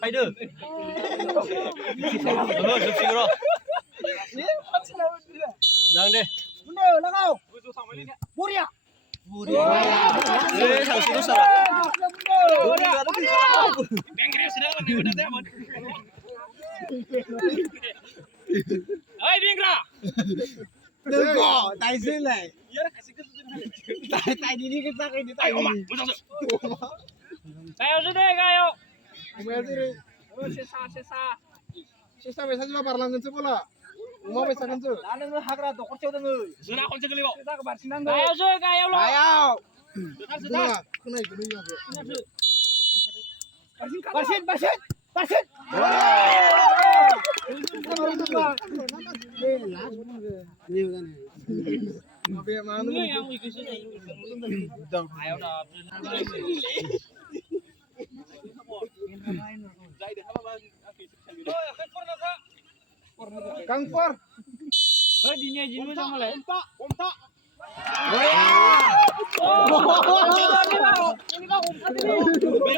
Fighter. Rồi, chụp xíu rồi. Dừng đi. Ê, thằng xíu sao? Ơi, Vingra. Đừng có tay xin này. Tay đi đi cái rác đi tay. Kayo sudah kayo. Gimana sih? Sisa bisa juga parlangan sekolah. Mau bisa kan tuh? Lalu nggak hak ratu kerja udah nggak. Sudah kau cekali kau. Kita ke Barcelona. Kayo sudah kayo lo. Ayo. Sudah. Kena itu nih aku. Barsin. Tapi mana? Ini yang ikut sini. Ayo dah. Kang Por. Dinya jimu sama lah. Umta.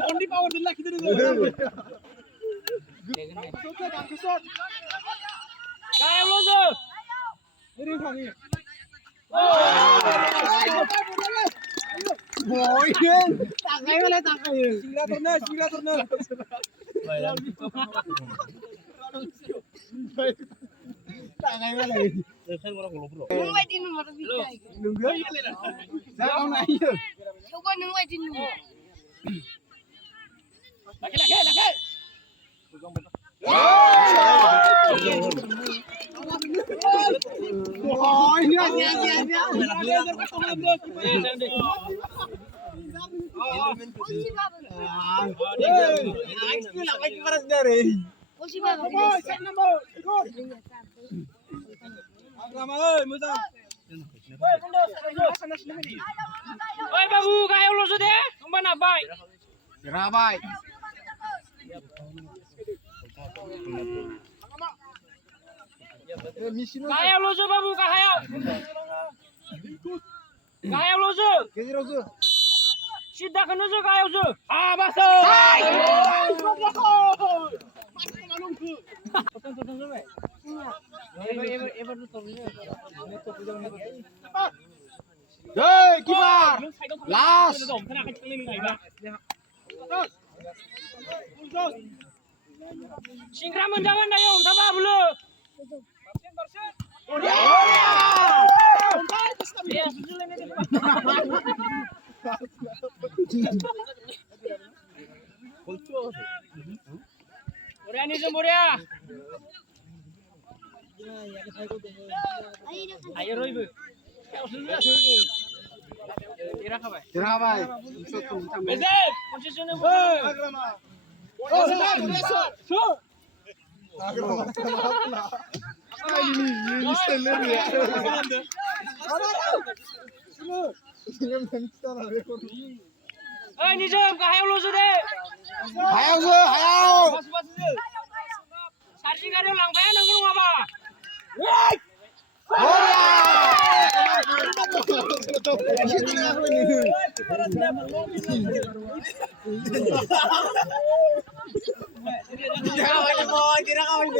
Kondi power dulu kita dulu. Kayo lo so. Ini kami. Boy, takai mana takai? Sila turna. Takai mana? Nungguin di nomor tiga. Nunggu. Jangan ayo. Coba nungguin di nomor. Laki. Boy, ini aja. Polisi bapak. Oi babu kayo lo sudah. Kemana bay? Rabai. Kayo lo so babu kayo. Kayo lo so. Kezi rozu. Sida kanu so kayo so. Ah baso. Hey, kiper. Last. Singra menjangan dayong sama bulu. Ya, susulan ini. Muria ni Muria. Ayo Roy. Rabai. Bezek, posisinya bu. Oh, ini seller ya. Ini jom kahayo lo sudah. Hayo. Sarji karo lang bayan nang rumah ba? Tidak kawin.